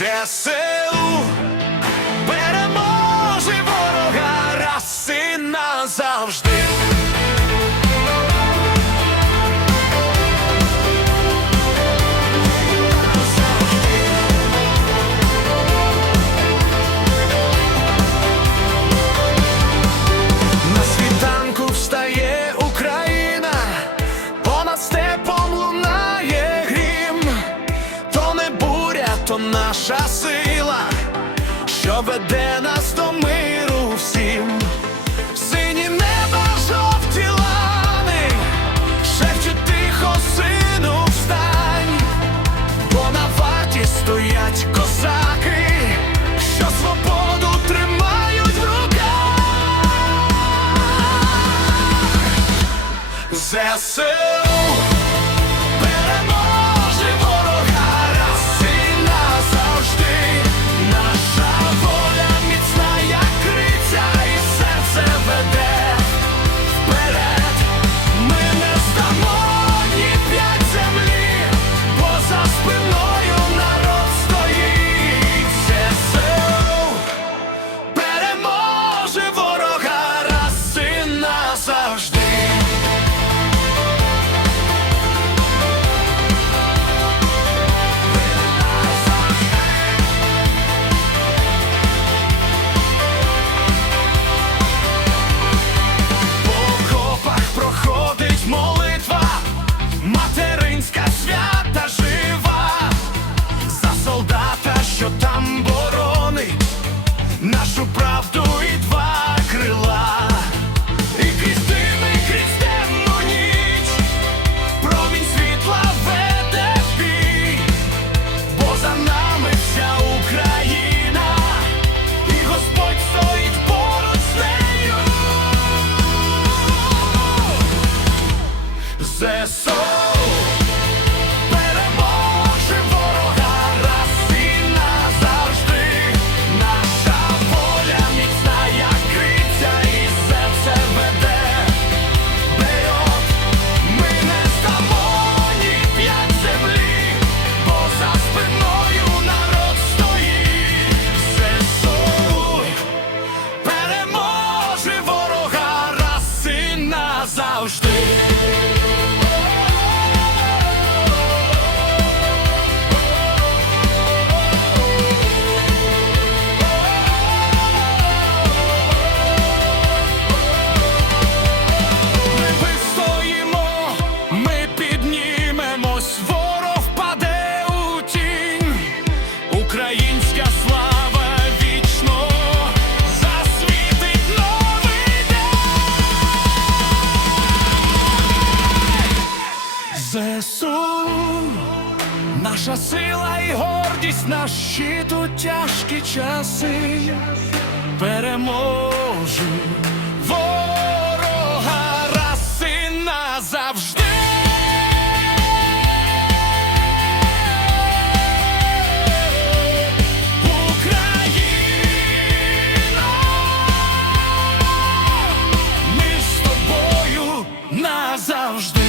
ЗСУ переможе наша сила, що веде нас до миру всім. Сині неба, жовті лани, шепчуть тихо, встань, бо на варті стоять козаки, що свободу тримають в руках. ЗСУ переможе ворога раз і назавжди. Наша воля міцна, як криця, і серце веде вперед. Ми не здамо п'ять землі, бо за спиною народ стоїть. ЗСУ переможе ворога раз назавжди. ЗСУ, наша сила і гордість наш щит у тяжкі часи. Переможуть. Завжди